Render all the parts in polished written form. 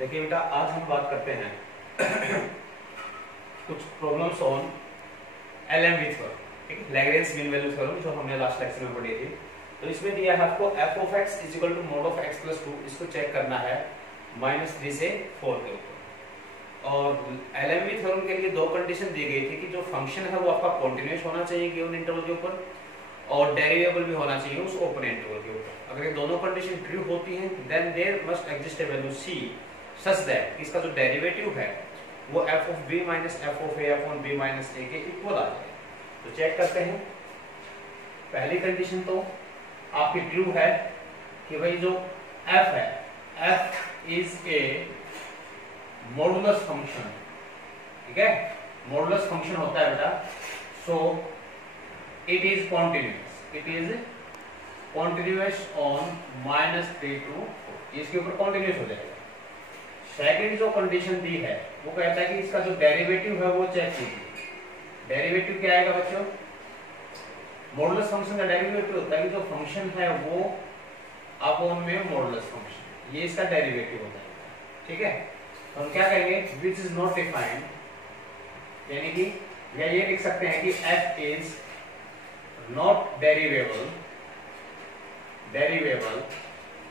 देखिए बेटा, आज हम बात करते हैं कुछ प्रॉब्लम्स ऑन LMV थ्योरम, ठीक है, लैग्रेंज मीन वैल्यू थ्योरम, जो हमने लास्ट लेक्चर में पढ़ी थी। तो इसमें दिया है आपको f of x is equal to mod of x plus 2, इसको चेक करना है -3 से 4 के ऊपर। और LMV थ्योरम के लिए दो कंडीशन दी गई थी कि जो फंक्शन है वो आपका कॉन्टिन्यूअस होना चाहिए गिवन इंटरवल के ऊपर, और डेरिवेबल भी होना चाहिए उस ओपन इंटरवल के ऊपर। अगर ये दोनों कंडीशन ट्रू होती हैं then there must exist a value c such that इसका जो डेरिवेटिव है वो f of b minus f of a upon b minus a के इक्वल आ जाए। तो चेक करते हैं। पहली कंडीशन तो आपकी ट्रू है कि भाई जो f है f is a modulus function, ठीक है, मॉडुलस फंक्शन होता है बेटा, so it is continuous on -3 to 4, इसके ऊपर कॉन्टिन्यूअस हो जाएगा। सेकंड जो कंडीशन दी है वो कहता है कि इसका जो डेरिवेटिव है वो चेक कीजिए। डेरिवेटिव क्या आएगा बच्चों? मॉडुलस फंक्शन का डेरिवेटिव होता है कि जो फंक्शन है वो अपॉन में मॉडुलस फंक्शन, ये इसका डेरिवेटिव होता है, ठीक है। तो हम क्या कहेंगे, विच इज नॉट डिफाइंड, यानी कि या ये लिख सकते हैं कि f is not derivable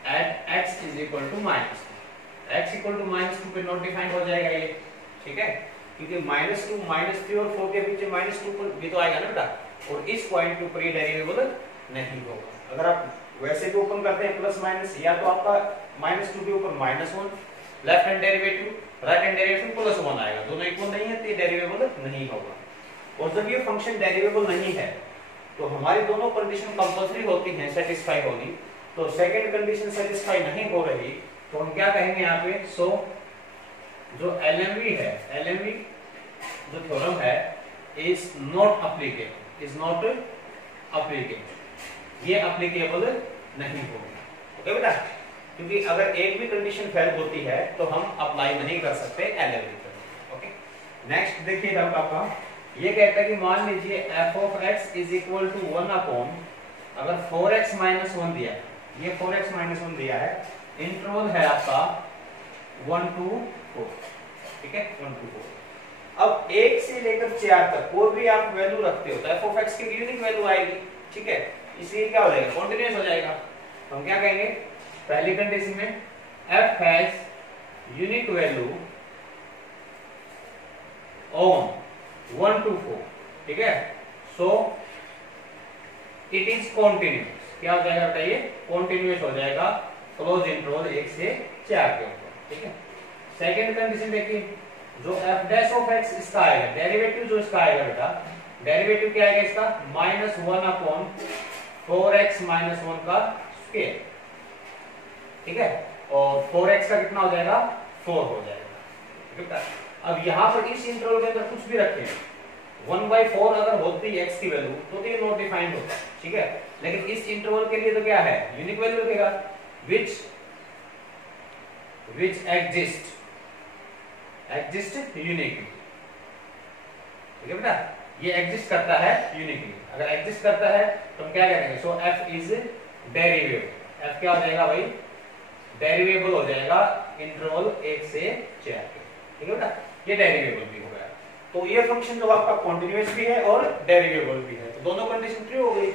at x is equal to -2, x equal to -2 पे नॉट डिफाइंड हो जाएगा ये, ठीक है, क्योंकि -2 -3 और 4 के बीच में -2 भी तो आएगा ना बेटा, और इस पॉइंट के ऊपर ये डेरिवेबल नहीं होगा। अगर आप वैसे भी ओपन करते हैं प्लस माइनस, या तो आपका -2 के ऊपर -1, left hand derivative, right hand derivative +1 आएगा, दोनों इक्वल नहीं है तो ये डेरिवेबल नहीं होगा। और जब ये फंक्शन डेरिवेबल नहीं है तो हमारी दोनों कंडीशन कंपल्सरी होती हैं सेटिस्फाई होनी। तो सेकंड कंडीशन सेटिस्फाई नहीं हो रही तो हम क्या कहेंगे यहाँ पे, सो जो LMV है, LMV जो थ्योरम है इज नॉट अप्लीकेबल, ये अप्लीकेबल नहीं होगी, ओके बेटा, क्योंकि अगर एक भी कंडीशन फेल होती है तो हम अप्लाई नहीं कर सकते LMV थ्योरम, ओके। नेक्स्ट देखिए डाउट आपका, ये कहता है कि मान लीजिए f of x is equal to 1 upon, अगर 4x माइनस 1 दिया, ये 4x माइनस 1 दिया है, इंटरवल है आपका 1 to 4, ठीक है, 1 to 4। अब 1 से लेकर 4 तक कोई भी आप वैल्यू रखते हो तो f ऑफ x की यूनिक वैल्यू आएगी, ठीक है, इसलिए क्या हो जाएगा, कॉन्टिन्यूअस हो जाएगा। तो हम क्या कहेंगे, पहली कंडीशन में f has unique value on 1 to 4, ठीक है, सो इट इज कॉन्टिन्यूअस। क्या हो जाएगा बताइए, कॉन्टिन्यूअस हो जाएगा क्लोज इंटरवल 1 से 4 के ऊपर, ठीक है। सेकंड कंडीशन देखिए, जो f डैश ऑफ x इसका आएगा, डेरिवेटिव जो इसका आएगा बेटा, डेरिवेटिव क्या आएगा इसका, -1 अपॉन 4x माइनस 1 का स्क्वायर, ठीक है, और 4x का कितना हो जाएगा, 4 हो जाएगा, ठीक है। अब यहाँ पर इस इंटरवल के अंदर कुछ भी रखें, 1/4 अगर होती है x की वैल्यू तो ये नॉट डिफाइंड होता है, ठीक है, लेकिन इस इंटरवल के लिए तो क्या है, यूनिक वैल्यू रखेगा, which exist uniquely, ठीक है बेटा, ये एग्जिस्ट करता है यूनिकली। अगर एग्जिस्ट करता है तो हम क्या करेंगे, सो f इज डेरिवेबल, f क्या हो जाएगा भाई, डेरिवेबल हो जाएगा इंटरवल 1 से 4 के, ठीक है बेटा, ये डेरिवेबल भी हो गया। तो ये फंक्शन जो आपका कॉन्टिन्यूअस भी है और डेरिवेबल भी है, तो दोनों कंडीशन ट्रू हो गई।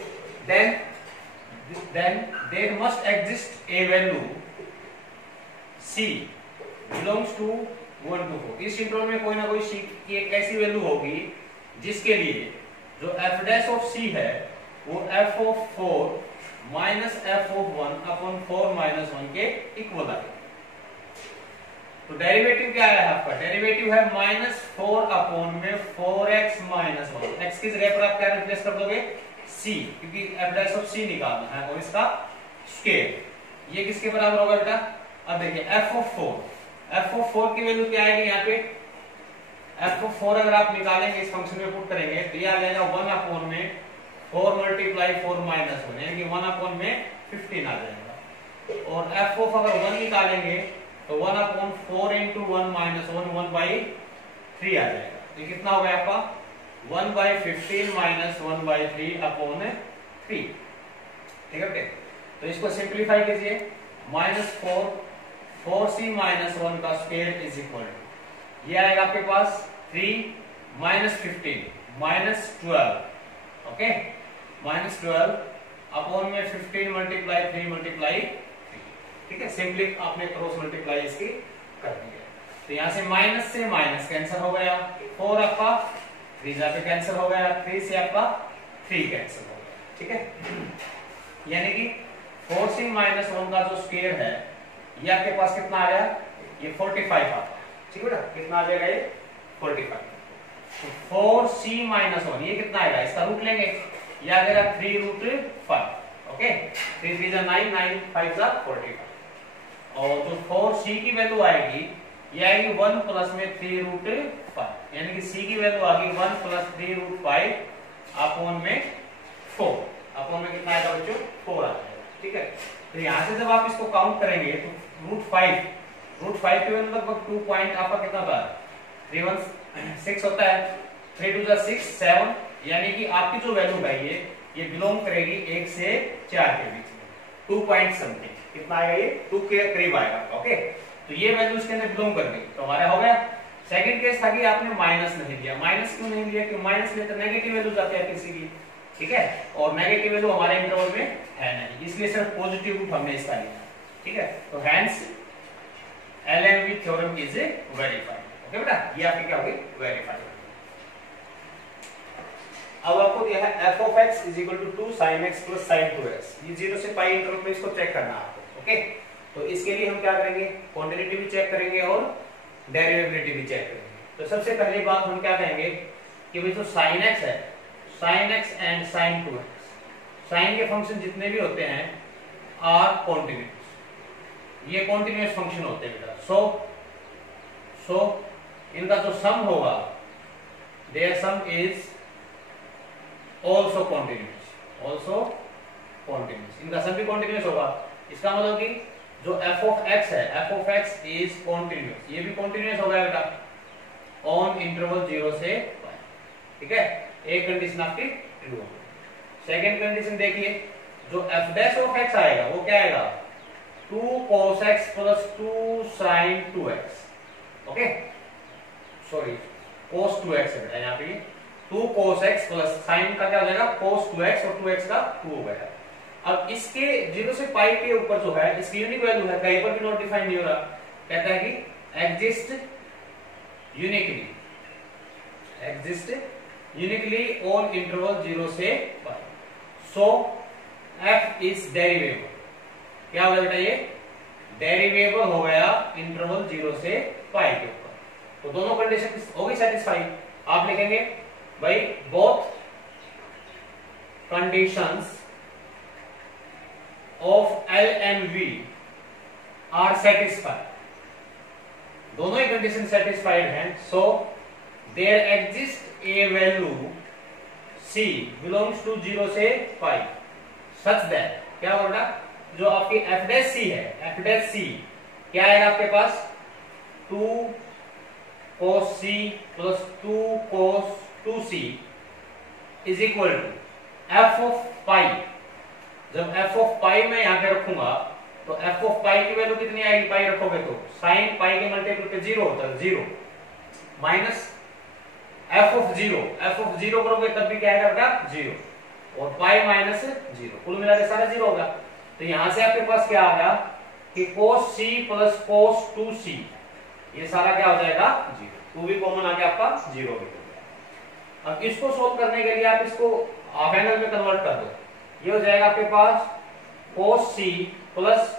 then there must exist a value c belongs to 1 to 4। इस इंटरवल में कोई ना कोई c की एक ऐसी वैल्यू होगी जिसके लिए जो f डैश ऑफ c है वो f of 4 minus f of 1 upon 4 minus 1 के इक्वल आएगा। तो डेरिवेटिव क्या है आपका, डेरिवेटिव है -4 अपॉन में 4x माइनस 1, x की जगह पर आप क्या रिप्लेस कर दोगे, c, क्योंकि f डैश ऑफ c निकालना है, और इसका स्क्वायर, ये किसके बराबर होगा बेटा, अब देखिए f ऑफ 4 की वैल्यू क्या आएगी यहाँ पे, f ऑफ 4 अगर आप निकालेंगे इस फंक्शन में पुट करेंगे तो ये आ जाएगा 1 अपॉन में 4 मल्टीप्लाई 4 माइनस 1, यानी कि 1 अपॉन में 15 आ जाएगा। और f ऑफ अगर 1 निकालेंगे तो 1 अपॉन 4 इंटू 1 माइनस 1, 1/3 आ जाएगा। ये कितना हो गया आपका, 1/15 माइनस 1/3 अपॉन 3, ठीक है बेटे। तो इसको सिंप्लीफाई कीजिए, -4 4c माइनस 1 का स्क्वायर इज इक्वल टू, ये आएगा आपके पास 3 minus 15 minus 12, okay, minus 12 upon में 15 मल्टीप्लाई 3 मल्टीप्लाई 3, ठीक है, सिंपली आपने क्रॉस मल्टीप्लाई इसकी कर दिया। तो यहां से माइनस कैंसिल हो गया, 4 आपका 3 पे कैंसिल हो गया, 3 से आपका 3 कैंसिल हो गया, ठीक है। यानी कि 4c माइनस 1 का जो स्क्वायर है ये आपके पास कितना आ गया, ये 45 आता है, ठीक है ना, कितना आ जाएगा ये 45। तो 4c माइनस 1 ये कितना आएगा, इसका रूट लेंगे, ये आ जाएगा 3 रूट 5, ओके, 3 3 9 9 5 45। और जो 4c की वैल्यू आएगी ये आएगी 1 प्लस में 3 रूट 5, यानी कि c की वैल्यू आ गई 1 प्लस 3 रूट 5 अपॉन में 4, अपॉन में कितना आएगा बच्चों 4 आ जाएगा, ठीक है। तो यहां से जब आप इसको काउंट करेंगे तो रूट 5 की वैल्यू लगभग 2 पॉइंट आपका कितना होता है, 316 होता है, 3 2 6 7, यानी कि आपकी जो वैल्यू है ये बिलोंग करेगी 1 से 4 के बीच में, 2 पॉइंट समथिंग, कितना आएगा ये 2 के करीब आएगा, ओके। तो ये वैल्यू इसके अंदर बिलोंग कर गई, तो हमारा हो गया। सेकंड केस था कि आपने माइनस नहीं लिया, माइनस क्यों नहीं लिया, कि माइनस ले तो नेगेटिव वैल्यू जाती है किसी की, ठीक है, और नेगेटिव वैल्यू हमारे इंटरवल में है नहीं, इसलिए सिर्फ पॉजिटिव रूट हमने इसका लिया, ठीक है। तो hence LMV theorem is verified, okay बेटा, ये आपकी क्या होगी वेरीफाइड। अब आपको दिया है f of x is equal to 2 sin x plus sin 2x, ये 0 से पाई इंटरवल में इसको चेक करना है आपको, ओके। तो इसके लिए हम क्या करेंगे, क्वांटिटी भी चेक करेंगे और डेरिवेबिलिटी भी चेक करेंगे। तो सबसे पहली बात हम क्या कहेंगे कि भाई जो sin x है, sin x and sin 2x, sin के फंक्शन जितने भी होते हैं आर कॉन्टिन्यूस, ये कॉन्टिन्यूस फंक्शन होते हैं बेटा। सो इनका जो सम होगा, their sum is also continuous, इनका सम भी continuous होगा। इसका मतलब कि जो f of x है, f of x is continuous, ये भी continuous होगा बेटा ऑन इंटरवल 0 से π, ठीक है। एक कंडीशन आपकी ट्रू होगी। सेकंड कंडीशन देखिए, जो f dash of x आएगा वो क्या आएगा, 2 cos x plus 2 sin 2x, okay, sorry cos 2x है बेटा, यहाँ पे 2 cos x प्लस sin का क्या हो जाएगा cos 2x और 2x का 2 हो गया। अब इसके 0 से पाई के ऊपर जो है इसकी यूनिक वैल्यू है, कहीं पर भी नॉट डिफाइन नहीं हो रहा, कहता है कि एग्जिस्ट यूनिकली ऑन इंटरवल 0 से पाई। सो f इज डेरिवेबल, क्या हो बेटा, ये डेरिवेबल हो गया इंटरवल 0 से पाई के ऊपर। तो दोनों कंडीशन हो गई सेटिस्फाई। आप लिखेंगे भाई both conditions of L and V are satisfied, दोनों ही कंडीशन सेटिस्फाइड हैं। So there exist a value C belongs to 0 से पाई such that, क्या बोल रहा, जो आपकी f dash C है, f dash C क्या आएगा आपके पास, 2 cos C plus 2 cos 2c is equal to f of pi. जब f ऑफ पाई मैं यहां पे रखूंगा तो f ऑफ पाई की वैल्यू कितनी आएगी, पाई रखोगे तो sin पाई के मल्टीपल पे 0 होता है, 0 माइनस f ऑफ 0 करोगे तब भी क्या आएगा बेटा 0, और पाई माइनस 0, कुल मिला के सारा 0 होगा। तो यहां से आपके पास क्या आ गया कि cos c plus cos 2c, ये सारा क्या हो जाएगा 0, 2 भी कॉमन आके आपका 0 भी। अब इसको सोल्व करने के लिए आप इसको हाफ एंगल में कन्वर्ट कर दो, ये हो जाएगा आपके पास cos c plus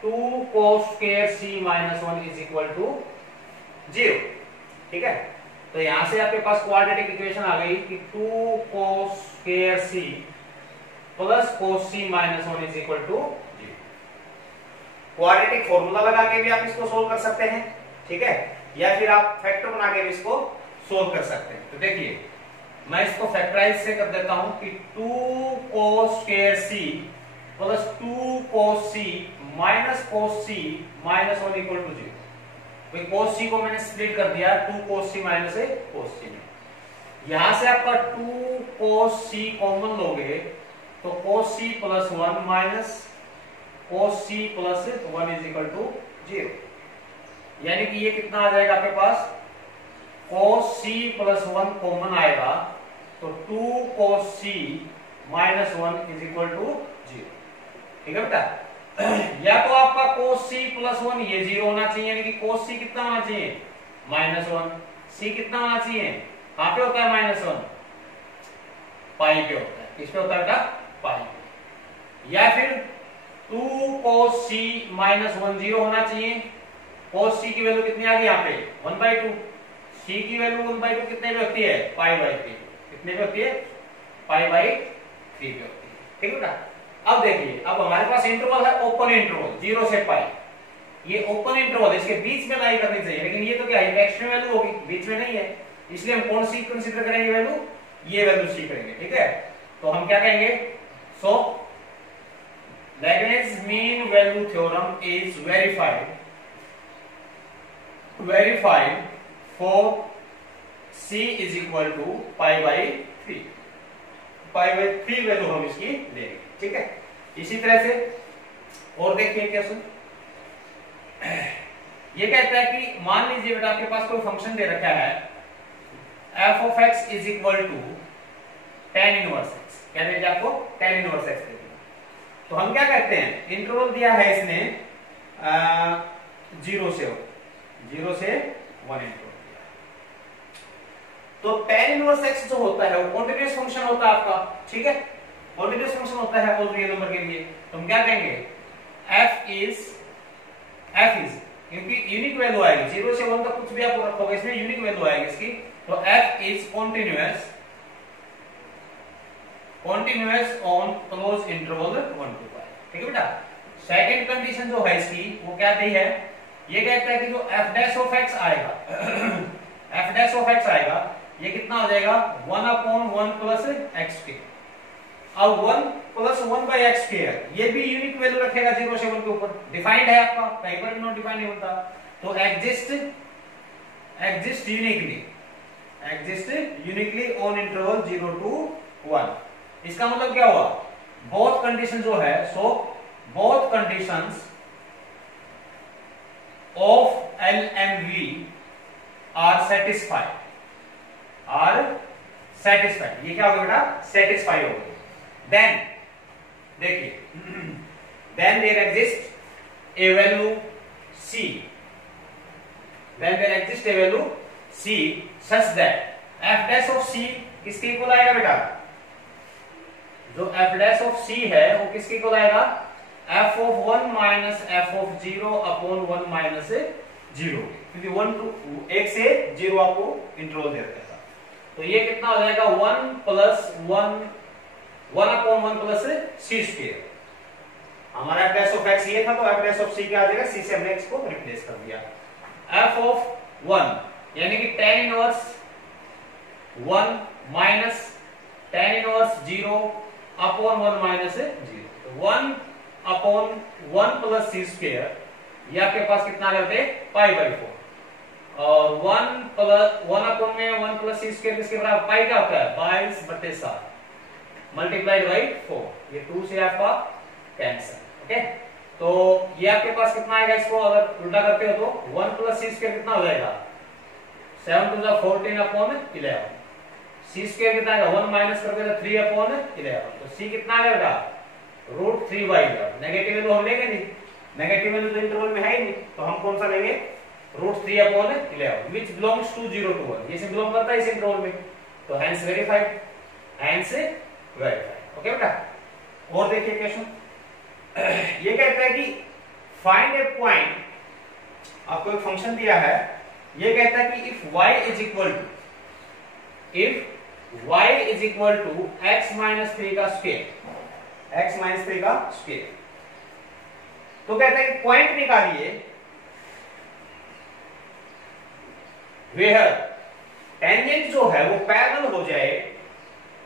2 cos square c minus 1 is equal to 0, ठीक है। तो यहां से आपके पास क्वाड्रेटिक इक्वेशन आ गई कि 2 cos square c plus cos c minus 1 is equal to 0। Quadratic formula लगा के भी आप इसको सोल्व कर सकते हैं, ठीक है, या फिर आप फैक्टर बना के भी इसको सोल्व कर सकते हैं। तो देखिए मैं इसको फैक्टराइज से कर देता हूं कि 2 cos square c plus 2 cos c minus cos c minus 1 equal to 0। भाई cos c को मैंने स्प्लिट कर दिया 2 cos c minus cos c में, यहां से आपका 2 cos c कॉमन लोगे तो cos c plus 1 minus cos c plus 1 is equal to 0, यानी कि ये कितना आ जाएगा आपके पास, cos c प्लस 1 कॉमन आएगा तो 2 cos c minus 1 is equal to 0। ठीक है बेटा, या तो आपका cos c प्लस 1 ये 0 होना चाहिए, यानी कि cos c कितना होना चाहिए, -1, c कितना होना चाहिए, कहां पे होता है -1, पाई पे होता है, किस पे होता है बेटा, पाई पे। या फिर 2 cos c माइनस 1 0 होना चाहिए, cos c की वैल्यू कितनी आ गई यहाँ पे 1/2, c की वैल्यू 1/2 कितने पे होती है, π/3, कितने पे होती है, π/3 पे होती है। ठीक है बेटा, अब देखिए, अब हमारे पास इंटरवल है ओपन इंटरवल 0 से पाई, ये ओपन इंटरवल है, इसके बीच में लाई करनी चाहिए, लेकिन ये तो क्या है, एक्सट्रीम वैल्यू होगी, बीच में नहीं है, इसलिए हम कौन सी कंसीडर करेंगे वैल्यू, ये वैल्यू सी करेंगे। ठीक है, तो हम क्या कहेंगे, so Leibniz mean value theorem is verified for c is equal to π/3, π/3 value हम इसकी लेंगे। ठीक है, इसी तरह से और देखिए क्वेश्चन, ये कहता है कि मान लीजिए बेटा आपके पास कोई फंक्शन दे रखा है f of x is equal to tan inverse x, क्या दे दिया आपको, tan इनवर्स x दे दिया। तो हम क्या कहते हैं, इंटरवल दिया है इसने 0 से 1 इंटरवल दिया, तो tan इनवर्स x जो होता है वो कॉन्टिन्यूअस फंक्शन होता है आपका। ठीक है, कॉन्टिन्यूअस फंक्शन होता है ऑल रियल नंबर के लिए, तो हम क्या कहेंगे, f इज क्योंकि यूनिक वैल्यू आएगी 0 से 1 तक, कुछ भी आप रखोगे इसमें यूनिक वैल्यू आएगी इसकी, तो f is continuous on close interval 1 to π। ठीक है बेटा, सेकंड कंडीशन जो है इसकी वो क्या दी है, ये कहता है कि जो f' ऑफ x आएगा f' ऑफ x आएगा, ये कितना हो जाएगा 1/1 प्लस x²। अब 1 प्लस 1/x², ये भी यूनिक वैल्यू रखेगा 0 से 1 के ऊपर, डिफाइंड है आपका, कहीं पर नॉट डिफाइंड नहीं होता, तो exist uniquely on interval 0 to 1। इसका मतलब क्या हुआ, बोथ कंडीशन जो है, so both conditions of LMV are satisfied, ये क्या होगा बेटा, सेटिस्फाई हो गई। देन देखिए, then there exist a value c such that f' of c किसके इक्वल आएगा बेटा, जो f' ऑफ c है वो किसके इक्वल आएगा, f of 1 minus f of 0 upon 1 minus 0, क्योंकि 1 से 0 आपको इंटरवल दे रखा था, तो ये कितना हो जाएगा 1 प्लस 1/1 प्लस c²। हमारा f' ऑफ x ये था, तो f' ऑफ c क्या आ जाएगा, c से हमने x को रिप्लेस कर दिया, f ऑफ 1 यानी कि tan inverse 1 minus tan inverse 0 upon 1 minus 0, तो 1/1 प्लस c², ये आपके पास कितना आ जाता है π/4, और 1 में 1 प्लस c² किसके बराबर, पाई क्या होता है 22/7 मल्टीप्लाइड बाई 4, ये 2 से आपका कैंसिल। ओके, तो ये आपके पास कितना आएगा, इसको अगर उल्टा करते हो तो 1 प्लस c² कितना हो जाएगा 7 to the 14/11, c² कितना आएगा 1 माइनस करके 3/11, तो c कितना आएगा √3/11। नेगेटिव वैल्यू हम लेंगे नहीं, नेगेटिव वैल्यू तो इंटरवल में है ही नहीं, तो हम कौन सा लेंगे √3/11 विच बिलोंग्स टू 0 to 1, ये से बिलोंग करता है इस इंटरवल में, तो हेंस वेरीफाइड, ओके बेटा। और देखिए क्वेश्चन, ये कहता है कि फाइंड ए पॉइंट, आपको एक फंक्शन दिया है, ये कहता है कि if y is equal to x minus 3 का स्क्वायर, तो कहता है कि पॉइंट निकालिए वेयर टेंजेंट जो है वो पैरेलल हो जाए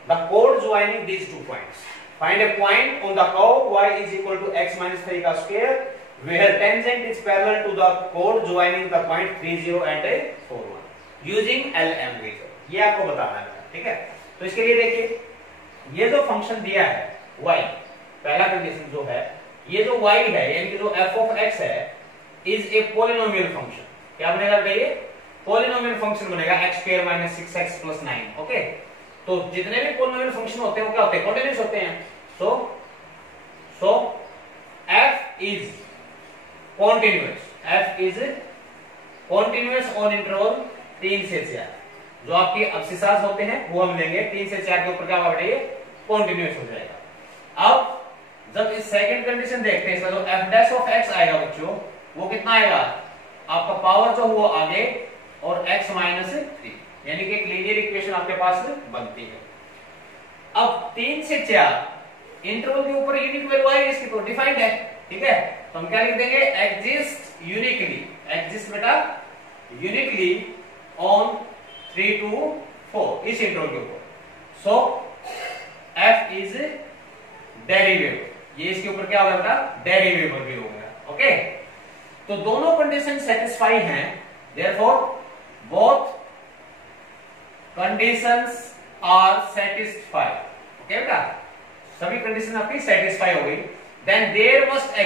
द कोड joining these two points. Find a point on the curve y is equal to x minus 3 का square where tangent is parallel to the chord joining the point 30 and 41 using LMV। ये आपको बताना है, ठीक है। तो इसके लिए देखिए, ये जो फंक्शन दिया है y, पहला कंडीशन जो है, ये जो y है यानी कि जो f of x है, इज ए पॉलिनोमियल फंक्शन। क्या बनेगा बेटा ये? पॉलिनोमियल फंक्शन बनेगा x square minus 6x plus 9। Okay, तो जितने भी पॉलिनोमियल फंक्शन होते हैं वो क्या होते हैं? कॉन्टिन्यूअस होते हैं। सो f is continuous, f is continuous on interval 3 से 4। जो आपके अब्सिसास होते हैं वो हम लेंगे 3 से 4 के ऊपर क्या होगा? ये कॉन्टिन्यूअस हो जाएगा। अब जब इस सेकंड कंडीशन देखते हैं, इसमें जो f डैश ऑफ x आएगा बच्चों, वो कितना आएगा? आपका पावर जो हुआ आगे और x माइनस 3, यानी कि एक लीनियर इक्वेशन आपके पास बनती है। अब 3 से 4 इंटरवल के ऊपर यूनिक वैल्यू आएगी इसकी, तो डिफाइंड है। ठीक है, तो हम क्या लिख देंगे? एग्जिस्ट यूनिकली, एग्जिस्ट बेटा यूनिकली ऑन 3 to 4 इस इंटरवल के ऊपर। सो f इज डेरिवेबल, ये इसके ऊपर क्या होगा बेटा? डेरिवेबल भी हो गया। ओके, तो दोनों कंडीशन सेटिस्फाई हैं, therefore both conditions are satisfied. Okay बेटा, सभी कंडीशन आपकी सेटिस्फाई हो गई। Then there must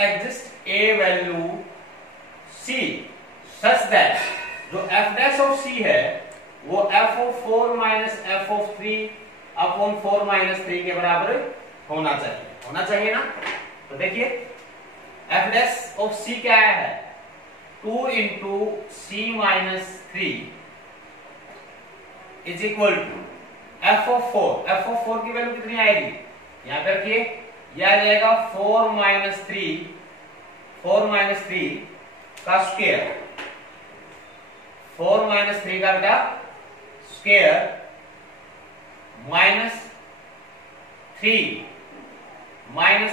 exist a value c such that जो f डैश ऑफ c है वो f of 4 minus f of 3 upon 4 minus 3 के बराबर होना चाहिए ना। तो देखिए f डैश ऑफ c क्या है? 2 into c minus 3 is equal to f of 4। f of 4 की वैल्यू कितनी आएगी? यहां पे रखिए, यह आ जाएगा 4 माइनस 3 का स्क्वायर, 4 माइनस 3 का बेटा स्क्वायर माइनस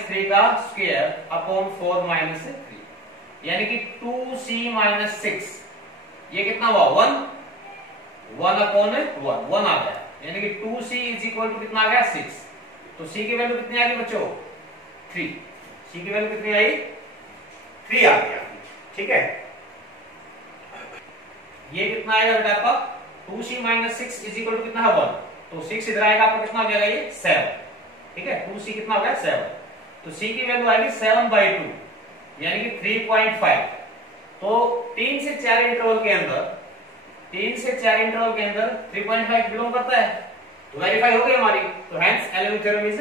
3 का स्क्वायर अपॉन 4 माइनस 3, यानी कि 2c माइनस 6, ये कितना हुआ? 1 अपॉन 1 आ गया, यानी कि 2c इज इक्वल टू कितना आ गया? 6। तो c की वैल्यू कितनी आ गई बच्चों? 3। c की वैल्यू कितनी आई? 3 आ गया। ठीक है, ये कितना आएगा बेटा आपका? 2c minus 6 is equal to कितना है? 1। तो 6 इधर आएगा, आपको कितना हो जाएगा? ये 7। ठीक है, 2c कितना हो गया? 7। तो c की वैल्यू आएगी 7/2, यानी कि 3.5। तो 3 से 4 इंटरवल के अंदर 3.5 बिलोंग करता है, तो वेरीफाई हो गई हमारी। तो हेंस एलेन थ्योरम इज